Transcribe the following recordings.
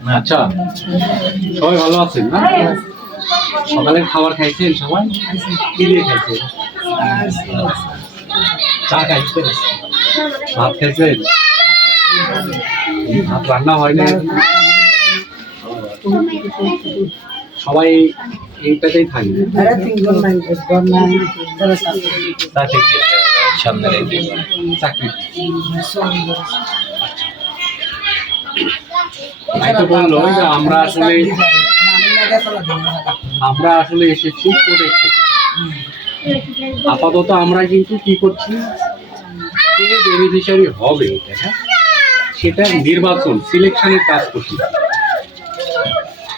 আচ্ছা। সবাই ভালো আছেন, না? সকালের খাবার খাইছেন সবাই? কি দিয়ে খাইছেন? চা খাইছেন? ভাত খাইছেন? ভাত রান্না হয় না সবাই এইটাতেই এই যে চাকরি? ভাই তো বলল যে আমরা আসলে আমরা আসলে এসেছি থেকে। আপাতত আমরা কিন্তু কি করছি? কে বেনিফিশিয়ারি হবে হ্যাঁ? সেটা নির্বাচন সিলেকশনের কাজ করছি।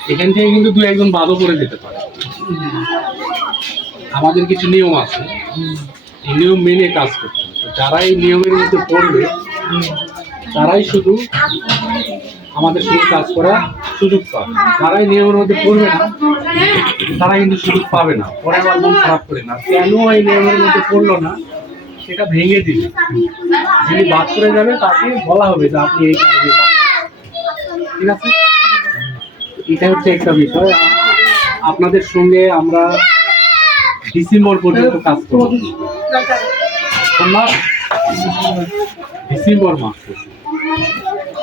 এখান থেকে কিন্তু দু একজন বাদও করে যেতে পারে। আমাদের কিছু নিয়ম আছে। নিয়ম মেনে কাজ করতে যারা এই নিয়মের মধ্যে পড়বে তারাই শুধু আমাদের সঙ্গে কাজ করার সুযোগ পাবে যারা এই নিয়মের মধ্যে পড়বে না তারা কিন্তু সুযোগ পাবে না। পরে আবার মন খারাপ করে না। কেন এই নিয়মের মধ্যে পড়ল না, সেটা ভেঙে দিবে যিনি বাদ করে যাবে, তাকে বলা হবে যে আপনি এই বাদ ঠিক আছে? এটা হচ্ছে একটা বিষয়। আপনাদের সঙ্গে আমরা ডিসেম্বর পর্যন্ত কাজ করব। ডিসেম্বর মাস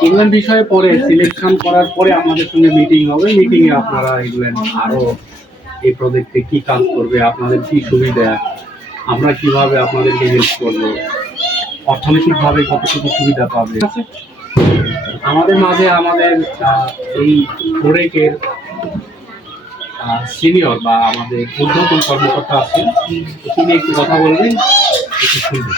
এগুলো বিষয়ে পরে সিলেকশন করার পরে আমাদের সঙ্গে মিটিং হবে। মিটিং এ আপনারা এগুলো আরও এই প্রজেক্টে কি কাজ করবে, আপনাদের কি সুবিধা, আমরা কীভাবে আপনাদেরকে হেল্প করব, অর্থনৈতিকভাবে কতটুকু সুবিধা পাবে। আমাদের মাঝে আমাদের এই ফোরেকের সিনিয়র বা আমাদের ঊর্ধ্বতন কর্মকর্তা আছেন, তিনি একটু কথা বলবেন, একটু শুনবেন।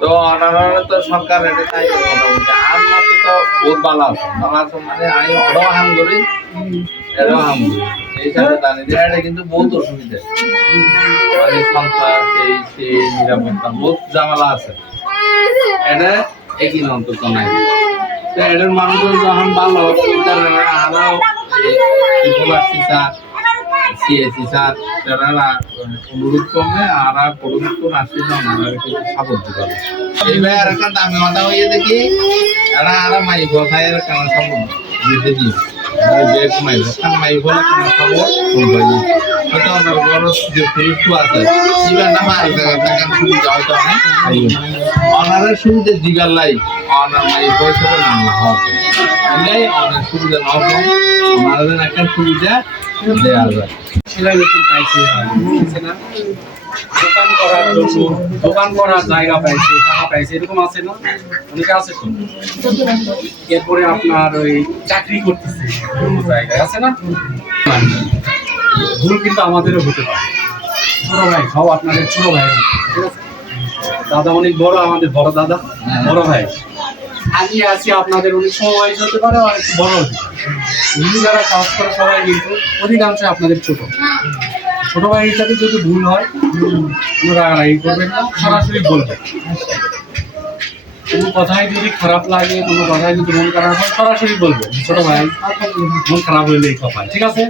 তো অনারারে তো সরকার এটা বহুত ভালো আছে। ভালো মানে আমি অডো হাম করি এরও হাম করি এটা কিন্তু বহুত অসুবিধা। সেই নিরাপত্তা, বহুত ঝামেলা আছে। এটা একই অন্তত নাই। তো এটার মানুষজন যখন ভালো তারা আরও ত্রিপুরাশি স্যার সিএসি স্যার তারা অনুরোধ করবে আর পরবর্তী রাষ্ট্রীয় আমরা কিন্তু সাপোর্ট দিতে হবে এইবার আর একটা দামি মাথা হয়ে দেখি। এরা আর মাই বসায় কেন সাপোর্ট দিতে দিই যে মাই বসান মাই বলে কেন সাপোর্ট করবে হয়তো আমরা বড় যে আছে। আর টাকা অনারের সুবিধা দিবার লাই অনার মাই পয়সা নাম না হবে। এলাই অনার সুবিধা না হবে। ওনাদের একটা সুবিধা দোকান দোকান করার জায়গা পাইছে টাকা পাইছে এরকম না আছে এরপরে আপনার ওই চাকরি করতেছে জায়গায় আছে না ভুল কিন্তু আমাদেরও হতে পারে ছোট ভাই সব আপনাদের ছোট ভাই দাদা অনেক বড় আমাদের বড় দাদা, বড় ভাই। আজকে আছি, আপনাদের অনেক সময় হতে পারে আর একটু বড় হতে এমনি যারা কাজ করে সবাই কিন্তু অধিকাংশ আপনাদের ছোট। ছোট ভাই হিসাবে যদি ভুল হয় রাগারাগি করবেন না, সরাসরি বলবেন। কোনো কথাই যদি খারাপ লাগে, কোনো কথাই যদি মন খারাপ হয়, সরাসরি বলবেন। ছোট ভাই মন খারাপ হইলে এই কথা, ঠিক আছে?